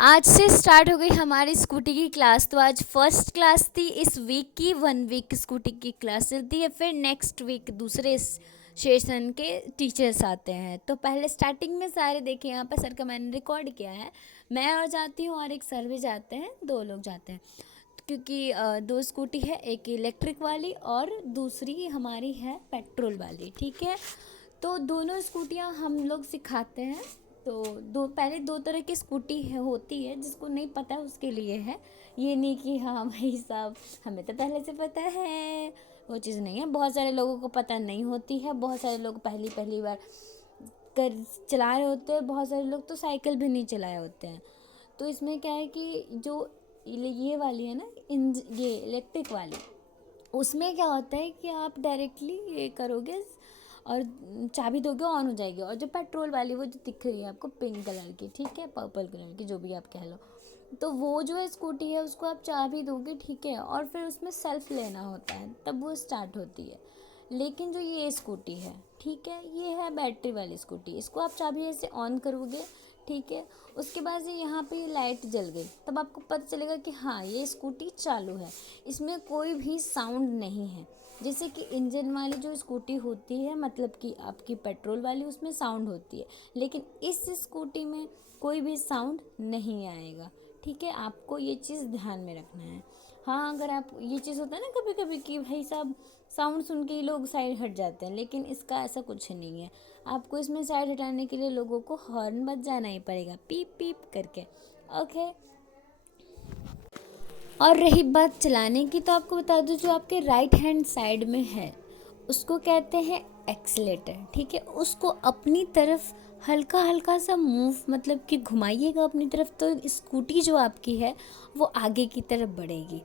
आज से स्टार्ट हो गई हमारी स्कूटी की क्लास। तो आज फर्स्ट क्लास थी इस वीक की, 1 वीक स्कूटी की क्लास चलती है। फिर नेक्स्ट वीक दूसरे सेशन के टीचर्स आते हैं। तो पहले स्टार्टिंग में सारे देखे यहाँ पर सर का मैंने रिकॉर्ड किया है। मैं और जाती हूँ और एक सर भी जाते हैं, 2 लोग जाते हैं क्योंकि 2 स्कूटी है, एक इलेक्ट्रिक वाली और दूसरी हमारी है पेट्रोल वाली। ठीक है, तो दोनों स्कूटियाँ हम लोग सिखाते हैं। तो पहले 2 तरह की स्कूटी होती है, जिसको नहीं पता है उसके लिए है। ये नहीं कि हाँ भाई साहब हमें तो पहले से पता है, वो चीज़ नहीं है। बहुत सारे लोगों को पता नहीं होती है, बहुत सारे लोग पहली बार चला रहे होते हैं, बहुत सारे लोग तो साइकिल भी नहीं चलाए होते हैं। तो इसमें क्या है कि जो ये वाली है ना, ये इलेक्ट्रिक वाली, उसमें क्या होता है कि आप डायरेक्टली ये करोगे और चाबी दोगे, ऑन हो जाएगी। और जो पेट्रोल वाली, वो जो दिख रही है आपको पिंक कलर की, ठीक है, पर्पल कलर की, जो भी आप कह लो, तो वो जो है स्कूटी है, उसको आप चाबी दोगे, ठीक है, और फिर उसमें सेल्फ लेना होता है, तब वो स्टार्ट होती है। लेकिन जो ये स्कूटी है, ठीक है, ये है बैटरी वाली स्कूटी। इसको आप चाबी ऐसे ऑन करोगे, ठीक है, उसके बाद से यहाँ पे ये लाइट जल गई, तब आपको पता चलेगा कि हाँ ये स्कूटी चालू है। इसमें कोई भी साउंड नहीं है। जैसे कि इंजन वाली जो स्कूटी होती है, मतलब कि आपकी पेट्रोल वाली, उसमें साउंड होती है, लेकिन इस स्कूटी में कोई भी साउंड नहीं आएगा। ठीक है, आपको ये चीज़ ध्यान में रखना है। हाँ, अगर आप, ये चीज़ होता है ना कभी कभी कि भाई साहब साउंड सुन के ही लोग साइड हट जाते हैं, लेकिन इसका ऐसा कुछ नहीं है। आपको इसमें साइड हटाने के लिए लोगों को हॉर्न बजाना ही पड़ेगा, पीप पीप करके। ओके, और रही बात चलाने की, तो आपको बता दूं, जो आपके राइट हैंड साइड में है उसको कहते हैं एक्सीलेटर। ठीक है, उसको अपनी तरफ हल्का हल्का सा मूव, मतलब कि घुमाइएगा अपनी तरफ, तो स्कूटी जो आपकी है वो आगे की तरफ बढ़ेगी।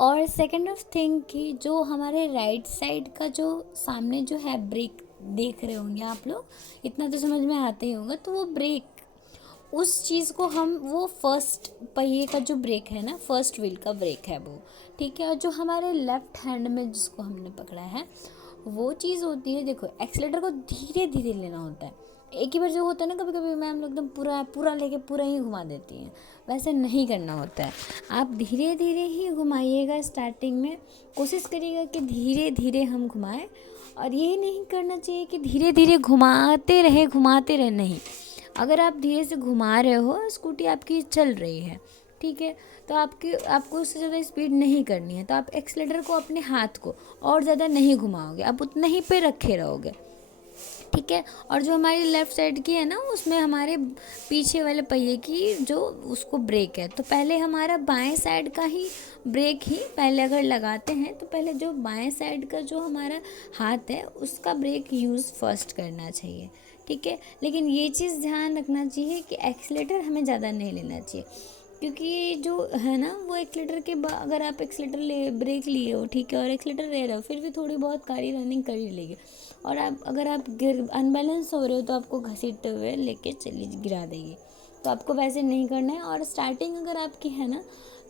और सेकंड ऑफ थिंग कि जो हमारे राइट साइड का जो सामने जो है ब्रेक देख रहे होंगे आप लोग, इतना तो समझ में आता ही होगा, तो वो ब्रेक, उस चीज़ को हम, वो फर्स्ट पहिए का जो ब्रेक है ना, फर्स्ट व्हील का ब्रेक है वो। ठीक है, और जो हमारे लेफ्ट हैंड में जिसको हमने पकड़ा है, वो चीज़ होती है, देखो एक्सीलेटर को धीरे धीरे लेना होता है। एक ही बार जो होता है ना, कभी कभी मैम लोग एकदम पूरा पूरा लेके पूरा ही घुमा देती हैं, वैसे नहीं करना होता है। आप धीरे धीरे ही घुमाइएगा। स्टार्टिंग में कोशिश करिएगा कि धीरे धीरे हम घुमाएं, और ये नहीं करना चाहिए कि धीरे धीरे घुमाते रहे, नहीं। अगर आप धीरे से घुमा रहे हो, स्कूटी आपकी चल रही है, ठीक है, तो आपको उससे ज़्यादा स्पीड नहीं करनी है, तो आप एक्सीलेटर को, अपने हाथ को और ज़्यादा नहीं घुमाओगे, आप उतना ही पे रखे रहोगे। ठीक है, और जो हमारी लेफ़्ट साइड की है ना, उसमें हमारे पीछे वाले पहिए की जो उसको ब्रेक है, तो पहले हमारा बाएं साइड का ही ब्रेक ही पहले अगर लगाते हैं, तो पहले जो बाएं साइड का जो हमारा हाथ है उसका ब्रेक यूज़ फर्स्ट करना चाहिए। ठीक है, लेकिन ये चीज़ ध्यान रखना चाहिए कि एक्सीलेटर हमें ज़्यादा नहीं लेना चाहिए, क्योंकि जो है ना, वो एक्सीलेटर के बाद अगर आप एक्सीलेटर ले ब्रेक लिए हो, ठीक है, और एक्सीलेटर ले रहे हो, फिर भी थोड़ी बहुत कारी रनिंग कर ही लेगी, और आप अगर आप अनबैलेंस हो रहे हो, तो आपको घसीटते हुए लेके गिरा देगी। तो आपको वैसे नहीं करना है। और स्टार्टिंग अगर आपकी है ना,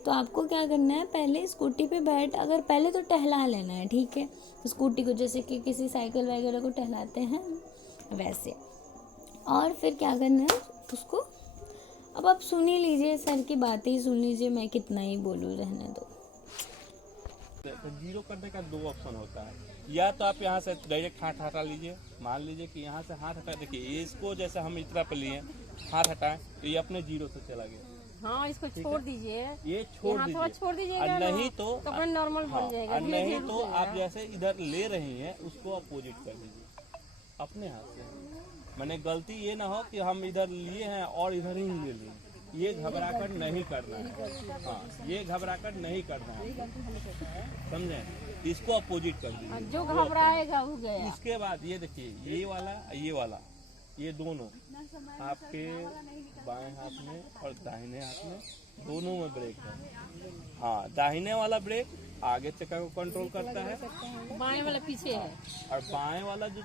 तो आपको क्या करना है, पहले स्कूटी पे बैठ, अगर पहले तो टहला लेना है, ठीक है, स्कूटी को, जैसे कि किसी साइकिल वगैरह को टहलाते हैं वैसे। और फिर क्या करना है उसको, अब आप सुन ही लीजिए, सर की बातें ही सुन लीजिए, मैं कितना ही बोलूँ, रहने दो। तो जीरो करने का 2 ऑप्शन होता है, या तो आप यहाँ से डायरेक्ट हाथ हटा लीजिए। मान लीजिए कि यहाँ से हाथ हटा, देखिए इसको जैसे हम इतना पे लिए हाथ हटाएं, तो ये अपने जीरो से चला गया। हाँ, इसको छोड़ दीजिए, ये छोड़ थोड़ा छोड़ दीजिए, दीजिएगा, नहीं तो अपना नॉर्मल बन जाएगा। और नहीं तो आप जैसे इधर ले रही हैं उसको अपोजिट कर दीजिए अपने हाथ से। मैंने गलती ये ना हो कि हम इधर लिए हैं और इधर ही ले लिए, ये घबरा कर नहीं करना है। हाँ, ये घबरा कर नहीं करना है, समझे? इसको अपोजिट कर दीजिए, जो घबराएगा वो गया। इसके बाद ये देखिए, ये वाला ये दोनों आपके बाएं हाथ में और दाहिने हाथ में, दोनों में ब्रेक है। हाँ, दाहिने वाला ब्रेक आगे चक्का को कंट्रोल करता है, बाएं वाला पीछे है, और बाएं वाला जो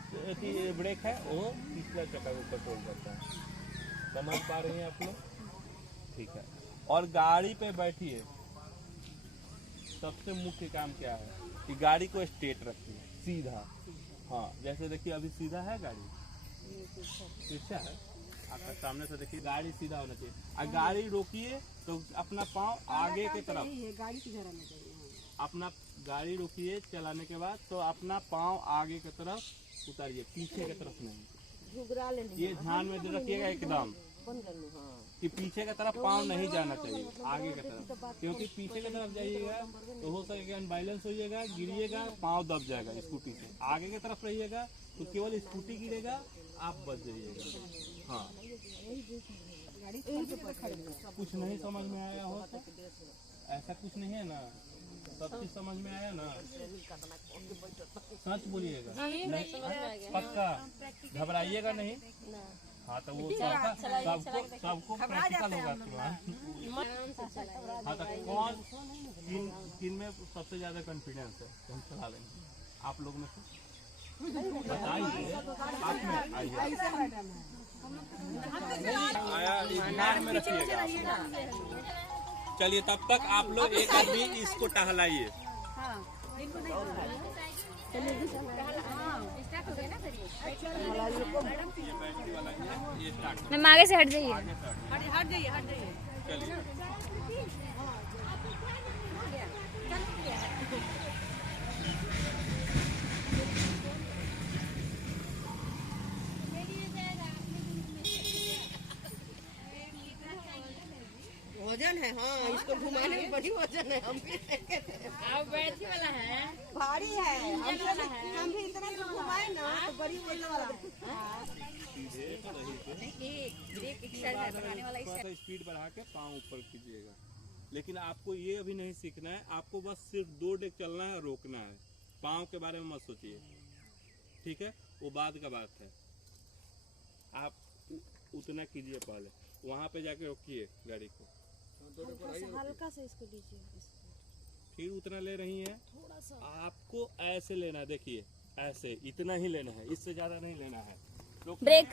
ब्रेक है वो पिछला चक्का को कंट्रोल करता है। समझ पा रही हैं आप लोग? ठीक है। और गाड़ी पे बैठिए, सबसे मुख्य काम क्या है कि गाड़ी को स्ट्रेट रखिए, सीधा। हाँ, जैसे देखिए अभी सीधा है गाड़ी, पीछा है, आपका सामने से देखिए, गाड़ी सीधा होना चाहिए। और गाड़ी रोकिए तो अपना पाँव आगे की तरफ, गाड़ी किधर आना चाहिए? अपना गाड़ी रोकिए चलाने के बाद तो अपना पाँव आगे की तरफ उतारिए, पीछे की तरफ नहीं। घुघरा लेने ये ध्यान में रखिएगा एकदम बंद कर लूँ। हाँ कि पीछे की तरफ पाँव नहीं जाना चाहिए, आगे की तरफ, क्योंकि पीछे की तरफ जाइएगा तो हो सकेगा अनबैलेंस होइएगा, गिरिएगा, पाँव दब जाएगा स्कूटी से। आगे की तरफ रहिएगा तो केवल स्कूटी गिरेगा, आप बच जाइएगा। हाँ, कुछ नहीं समझ में आया हो तो ऐसा कुछ नहीं है ना, सब चीज समझ में आया ना? सच बोलिएगा, नहीं पक्का, घबराइएगा नहीं। हाँ तो वो सबको प्रैक्टिकल होगा तुम्हारा। हाँ तो कौन किन में सबसे ज्यादा कॉन्फिडेंस है हम चला लेंगे आप लोग में से? बताइए, आप में आइए, आया दिमाग में रखिएगा। चलिए तब तक आप लोग एक आदमी इसको टहलाइए। मैम आगे से हट जाइए। हट जाइए, हट जाइए। चलिए वजन है। हाँ, इसको घुमाने में बड़ी वजन है। हम भी देखे थे। बैठी वाला है, भारी है। हम भी इतना तो घुमाए ना तो बड़ी वजन वाला है। थोड़ा सा स्पीड बढ़ा के पाँव ऊपर कीजिएगा। लेकिन आपको ये अभी नहीं सीखना है, आपको बस सिर्फ 2 डेग चलना है, रोकना है। पाँव के बारे में मत सोचिए, ठीक है? वो बाद का बात है। आप उतना कीजिए, पहले वहाँ पे जाके रोकिए गाड़ी को, हल्का से इसको लीजिए। फिर उतना ले रही हैं। थोड़ा सा आपको ऐसे लेना है, देखिए ऐसे, इतना ही लेना है, इससे ज्यादा नहीं लेना है। ब्रेक।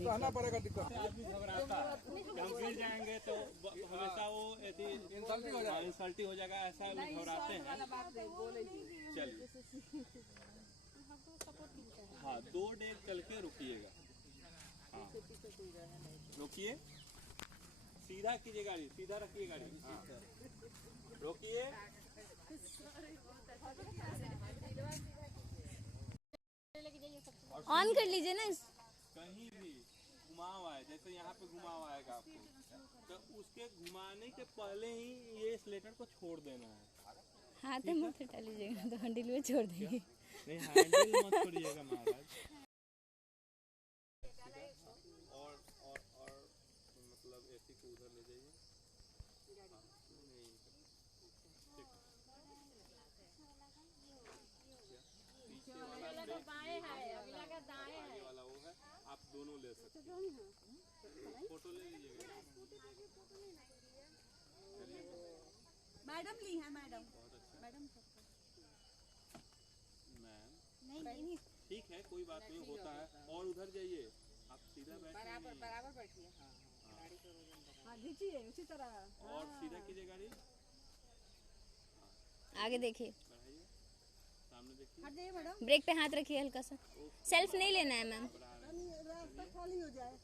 कहना पड़ेगा दिक्कत। आदमी घबराता है, हम गिर जाएंगे तो हमेशा वो इंसल्टी हो जाएगा, ऐसा घबराते हैं। चलिए हाँ, 2 डेग चल के रुकिएगा। हाँ रोकिए, सीधा कीजिए गाड़ी, सीधा रखिए गाड़ी। हाँ रोकिए, ऑन कर लीजिए ना। कहीं भी घुमाव आए, जैसे यहाँ पे घुमाव आएगा आपको, तो उसके घुमाने के पहले ही ये स्लेटर को छोड़ देना है। हाथ में मत हटा लीजिएगा तो हैंडल में छोड़ देंगे। नहीं, हैंडल मत छोड़िएगा महाराज। और मतलब ऐसी को उधर ले जाइए। आगे वाला वो है, आप दोनों ले सकते हैं। फोटो ले लीजिएगा। मैडम ली है मैडम। बहुत अच्छा मैडम मैम, नहीं ठीक है, कोई बात नहीं, होता है। और उधर जाइए, आप सीधा बैठिए, बराबर बैठिए। हाँ खींचिए उसी तरह। और सीधा कीजिए गाड़ी, आगे देखिए, बढ़ाइए, सामने देखिए। हट जाइए मैडम। ब्रेक पे हाथ रखिए हल्का सा। सेल्फ नहीं लेना है मैम। रास्ता खाली हो जाए।